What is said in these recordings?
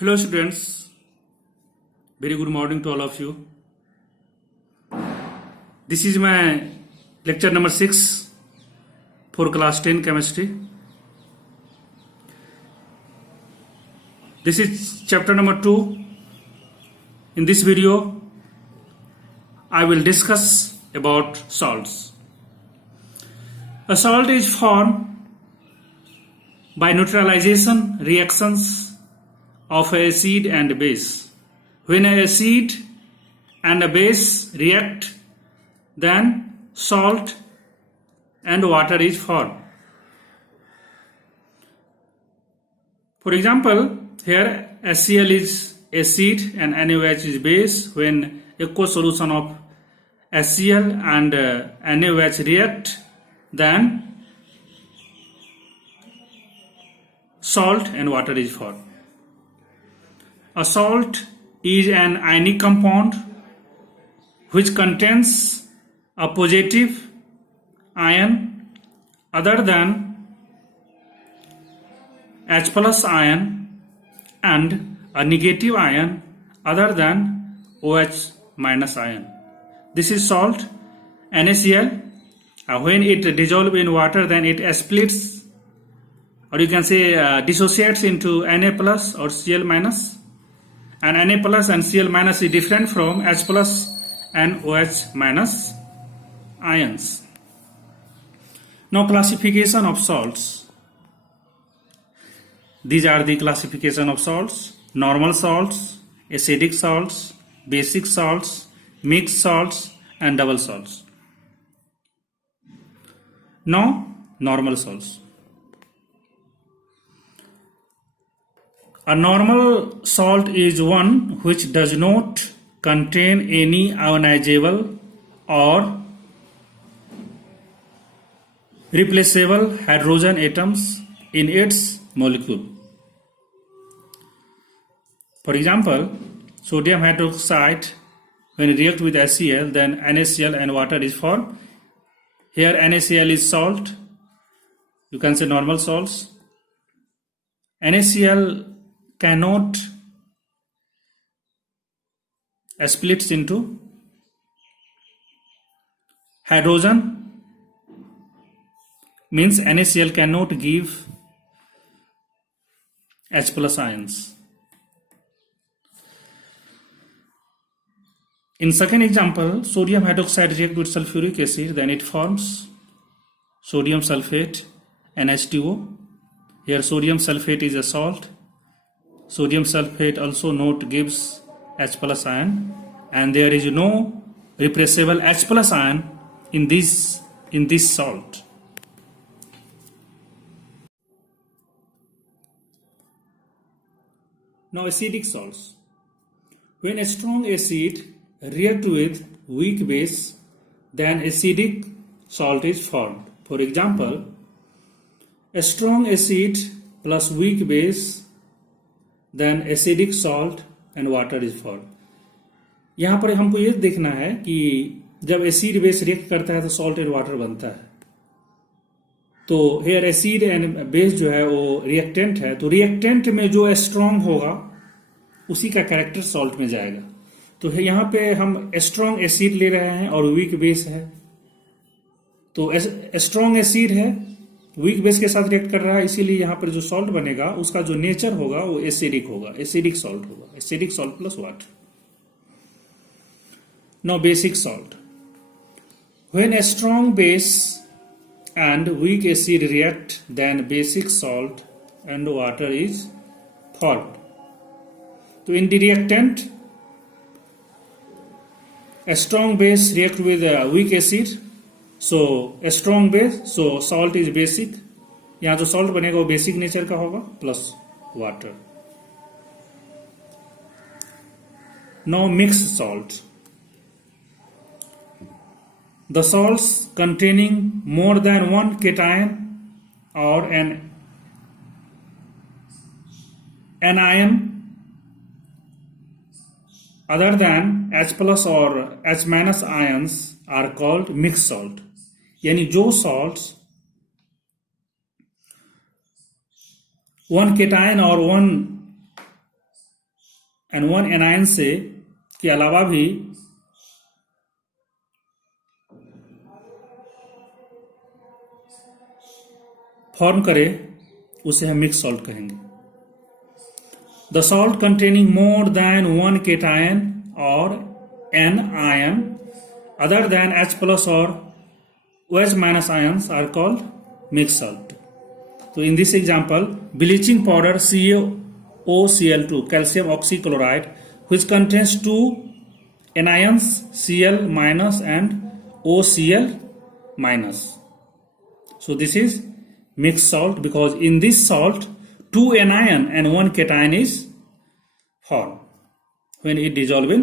Hello students, very good morning to all of you. This is my lecture number 6 for class 10 chemistry. This is chapter number 2. In this video, I will discuss about salts. A salt is formed by neutralization reactions of acid and base. When an acid and a base react, then salt and water is formed. For example, here HCl is acid and NaOH is base. When aqueous solution of HCl and NaOH react, then salt and water is formed. A salt is an ionic compound which contains a positive ion other than H plus ion and a negative ion other than OH minus ion. This is salt, NaCl. When it dissolves in water, then it splits, or you can say dissociates into Na plus or Cl minus. And Na plus and Cl minus is different from H plus and OH minus ions. Now classification of salts. These are the classification of salts: normal salts, acidic salts, basic salts, mixed salts and double salts. Now normal salts. A normal salt is one which does not contain any ionizable or replaceable hydrogen atoms in its molecule. For example, sodium hydroxide, when react with HCl, then NaCl and water is formed. Here NaCl is salt. You can say normal salts. NaCl cannot splits into hydrogen, means NaCl cannot give H plus ions. In second example, sodium hydroxide reacts with sulfuric acid, then it forms sodium sulfate NH2O. Here sodium sulfate is a salt. Sodium sulfate also not gives H plus ion, and there is no replaceable H plus ion in this salt. Now acidic salts. When a strong acid reacts with weak base, then acidic salt is formed. For example, a strong acid plus weak base, then acidic salt and water is formed. यहाँ पर हमको ये देखना है कि जब acid base react करता है तो सॉल्ट एंड वाटर बनता है. तो हेयर एसिड एंड बेस जो है वो रिएक्टेंट है, तो रिएक्टेंट में जो स्ट्रॉन्ग होगा उसी का कैरेक्टर सॉल्ट में जाएगा. तो यहाँ पे हम स्ट्रॉन्ग एसिड ले रहे हैं और वीक बेस है, तो स्ट्रॉन्ग एसिड है वीक बेस के साथ रिएक्ट कर रहा है, इसीलिए यहाँ पर जो सॉल्ट बनेगा उसका जो नेचर होगा वो एसिडिक होगा, एसिडिक सॉल्ट होगा, acidic salt plus water. Now basic salt. When a strong base and weak acid react, then basic salt and water is formed. तो in the reactant a strong base react with a weak acid, so a strong base, so salt is basic. यहाँ जो salt बनेगा वो basic nature का होगा plus water. Now mixed salt. The salts containing more than one cation or an anion other than H plus or H minus ions are called mixed salt. यानी जो salts one cation or one N1 anion से के अलावा भी form करे उसे हम mix salt कहेंगे. The salt containing more than one cation or an ion other than H plus or OH minus ions are called mixed salt. So in this example, bleaching powder CaOCl2 calcium oxychloride which contains two anions Cl minus and OCl minus. So this is mixed salt because in this salt two anion and one cation is formed when it dissolves in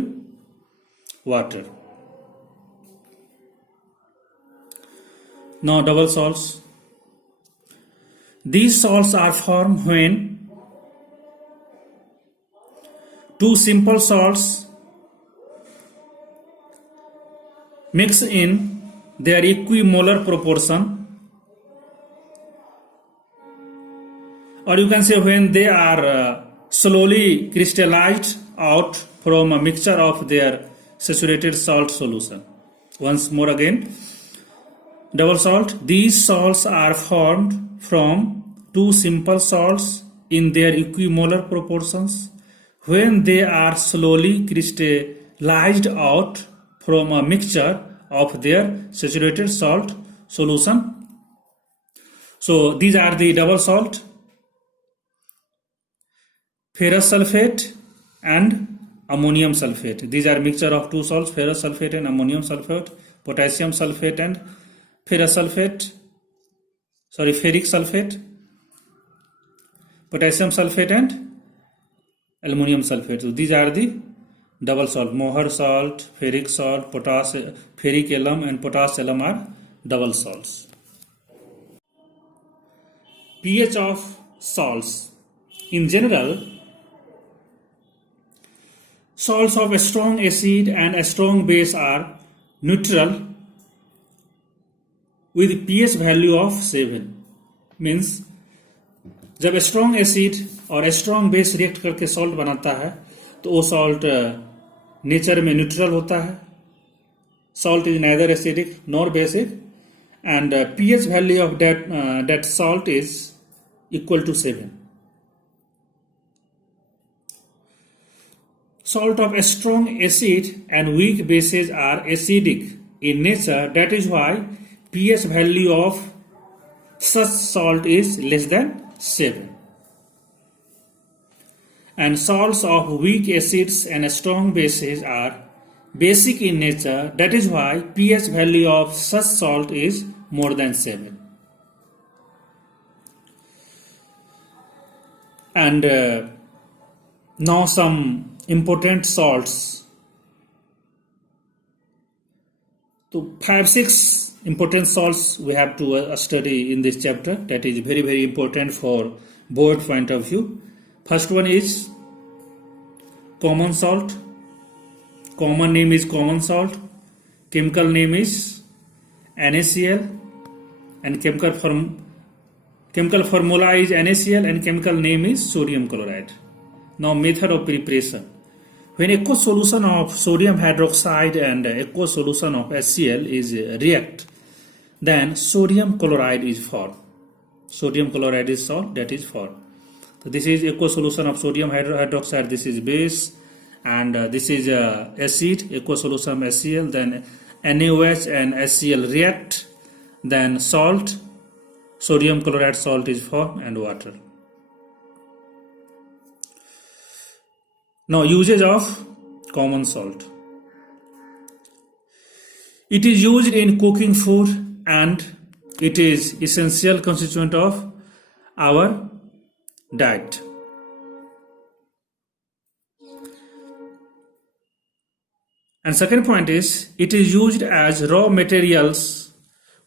water. Now double salts. These salts are formed when two simple salts mix in their equimolar proportion, or you can say when they are slowly crystallized out from a mixture of their saturated salt solution. Once more again, double salt. These salts are formed from two simple salts in their equimolar proportions when they are slowly crystallized out from a mixture of their saturated salt solution. So these are the double salt: ferrous sulfate and ammonium sulfate. These are mixture of two salts, ferrous sulfate and ammonium sulfate, potassium sulfate and ferric sulfate, potassium sulfate and aluminum sulfate. So these are the double salt. Mohr salt, ferric salt, ferric alum and potash alum are double salts. pH of salts. In general, salts of a strong acid and a strong base are neutral with pH value of 7. Means जब strong acid और strong base react करके salt बनाता है तो वो salt nature में neutral होता है. Salt is neither acidic nor basic and pH value of that salt is equal to 7. Salt of a strong acid and weak bases are acidic in nature. That is why pH value of such salt is less than 7. And salts of weak acids and strong bases are basic in nature. That is why pH value of such salt is more than 7. And now some important salts. So 5-6 important salts we have to study in this chapter. That is very, very important for board point of view. First one is common salt. Common name is common salt. Chemical name is NaCl and chemical formula is NaCl and chemical name is sodium chloride. Now method of preparation. When aqueous solution of sodium hydroxide and aqueous solution of HCl is react, then sodium chloride is formed. Sodium chloride is salt that is formed. So this is aqueous solution of sodium hydroxide. This is base, and this is acid. Aqueous solution of HCl. Then NaOH and HCl react. Then salt, sodium chloride salt is formed, and water. Now usage of common salt. It is used in cooking food and it is essential constituent of our diet. And second point is it is used as raw materials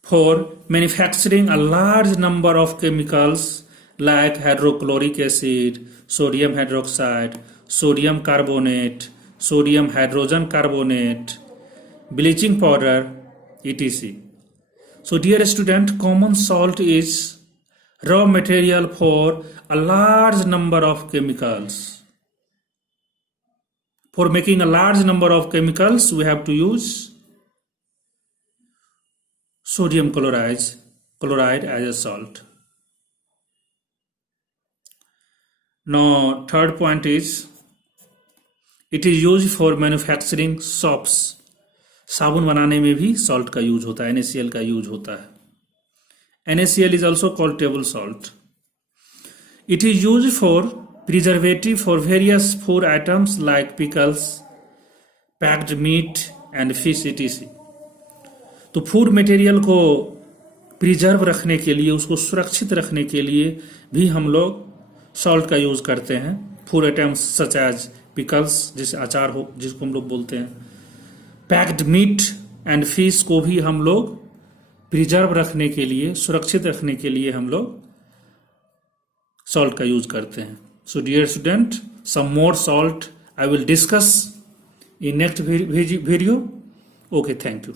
for manufacturing a large number of chemicals like hydrochloric acid, sodium hydroxide, sodium carbonate, sodium hydrogen carbonate, bleaching powder, etc. So dear student, common salt is raw material for a large number of chemicals. For making a large number of chemicals, we have to use sodium chloride as a salt. Now, third point is, it is used for manufacturing soaps. साबुन बनाने में भी salt का use होता है, NaCl का use होता है. NaCl is also called table salt. It is used for preservative for various food items like pickles, packed meat and fish etc. तो फूड मटेरियल को प्रिजर्व रखने के लिए, उसको सुरक्षित रखने के लिए भी हम लोग सॉल्ट का यूज करते हैं. Food items such as pickles, जैसे अचार हो जिसको हम लोग बोलते हैं, पैक्ड मीट एंड फिश को भी हम लोग प्रिजर्व रखने के लिए, सुरक्षित रखने के लिए हम लोग सॉल्ट का यूज करते हैं. So dear student, some more salt I will discuss in next video. Okay, thank you.